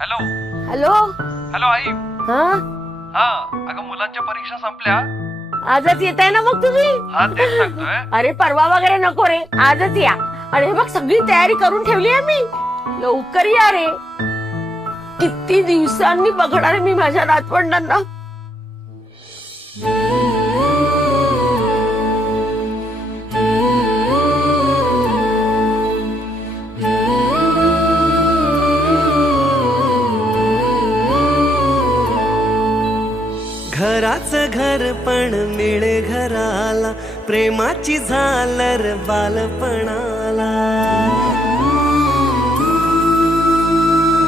Hello hello. Hello आई. हा हा अगं मुलांच्या परीक्षा संपल्या. आजच येत आहे ना मग तुम्ही? हा तेच सांगतोय. अरे परवा वगैरे नको रे, आजच या. आणि हे बघ सगळी तयारी करून ठेवली आहे मी. लवकर या रे, किती दिवसांनी बघणार आहे मी माझ्या नातवंडांना. घराचं घर पण मिळे घराला, प्रेमाची झालर बालपणाला.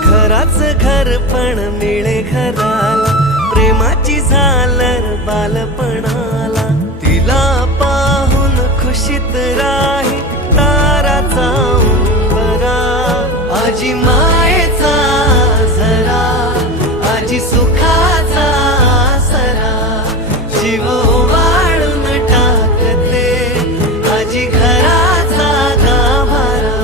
घराचं घर पण मिळे घराला, प्रेमाची झालर बालपणाला. तिला पाहून खुशीत राही तारा जाऊन बरा. आजी मायेचा झरा, आजी सुखाचा जीव वाळून टाकते, आजी घराचा गाभारा.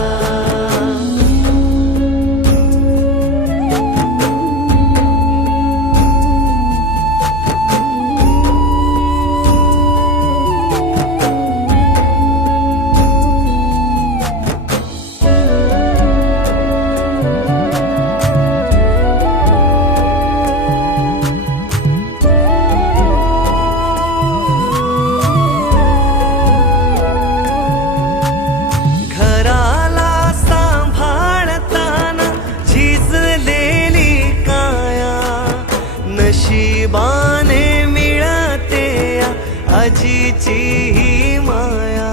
नशिबाने मिळते आजीची ही माया.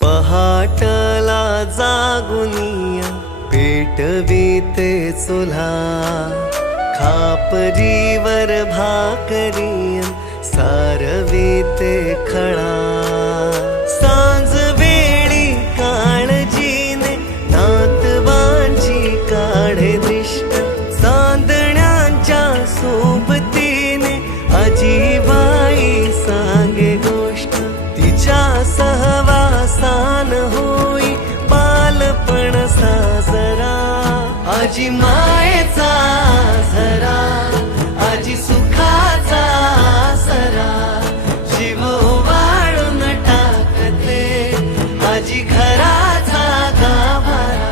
पहाटला जागुनिया पेटवीते चुल्हा, खापरीवर भाकरियन सारवीते खळा. सांज वेळी काळजीने नातवांची काढे दृष्ट, सोबतीने आजीबाई सांगे गोष्ट. तिच्या सहवासान होई बालपण साजरा. आजी मायेचा झरा, आजी सुखाचा सरा. जीव वाळून टाकते, आजी घराचा गाभारा.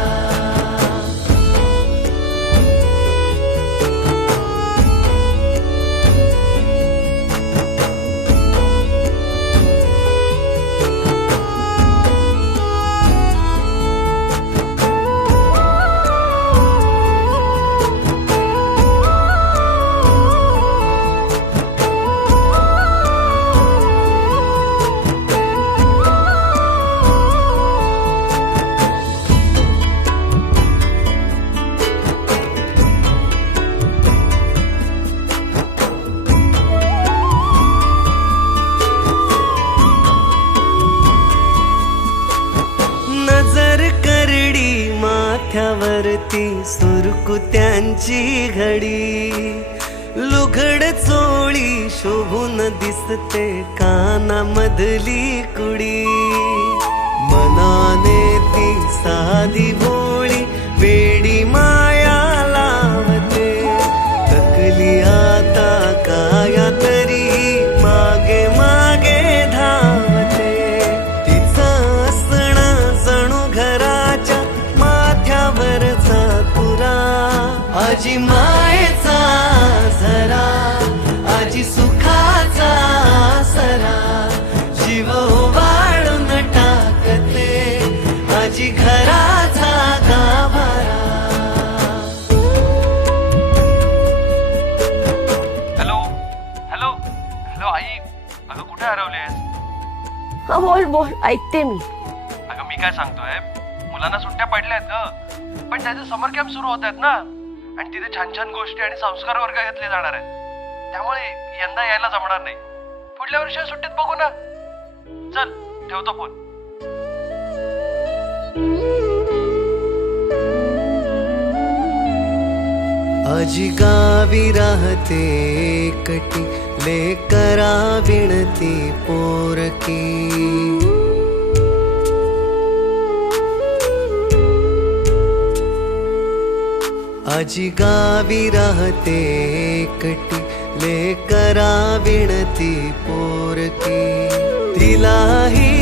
माथ्यावरती सुरकुत्यांची घडी, लुगड चोळी शोभून दिसते कानामधली कुडी. मनाने ती साधी भोळी वेडी माया लावते. थकली आता काया तरी मागे मागे धावते. तिचं असणं जणू घराच्या माथ्यावरचा तुरा. आजी मायेचा झरा, आजी सुखाचा सरा. जीव वाळून टाकते, आजी घराचा गाभारा. हॅलो हॅलो हॅलो आई. अगं कुठे हरवलीस? हा बोल बोल, ऐकते मी. अगं मी काय सांगतोय, मुलांना सुट्ट्या पडल्यात ग, पण त्याचे समर कॅम्प सुरू होत आहेत ना, आणि तिथे छान छान गोष्टी आणि संस्कार वर्ग घेतले जाणार आहेत. त्यामुळे यंदा यायला जमणार नाही. पुढल्या वर्षी सुट्टीत बघू ना. चल ठेवतो फोन. आजी गावी राहते एकटी, लेकरा विणती पोरकी. आजी गावी राहते एकटी लेकरा विणती पोरकी तिलाही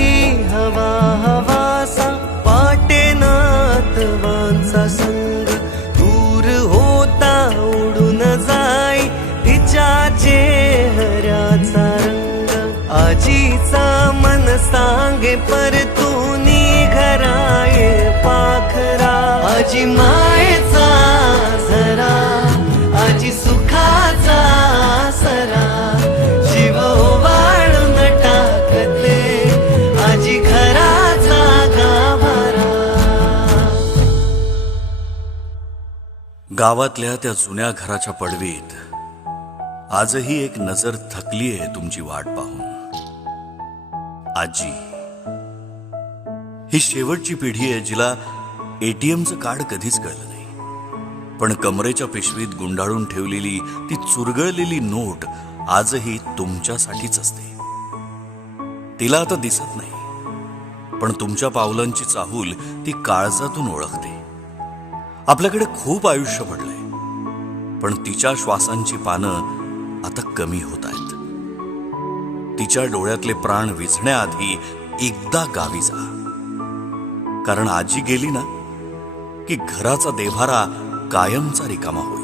हवा हवासा पाटे नातवांचा संग दूर होता उडून जाई तिच्या चेहऱ्याचा रंग आजीचा मन सांगे परतूनी घराये पाखरा आजी मायेचा झरा आजी सुखाचा सरा जीव वाळून टाकते आजी घराचा गाभारा. गावातल्या त्या जुन्या घराच्या पडवीत आजही एक नजर थकली आहे तुमची वाट पाहून. आजी ही शेवटची पिढी आहे जिला एटीएमचं कार्ड कधीच कळलं नाही, पण कमरेच्या पिशवीत गुंडाळून ठेवलेली ती चुरगळलेली नोट आजही तुमच्यासाठीच असते. तिला आता दिसत नाही, पण तुमच्या पावलांची चाहूल ती काळजातून ओळखते. आपल्याकडे खूप आयुष्य पडलंय, पण तिच्या श्वासांची पानं आता कमी होत आहेत. तिच्या डोळ्यातले प्राण विझण्याआधी एकदा गावी जा, कारण आजी गेली ना की घराचा देव्हारा कायमचा रिकामा होईल.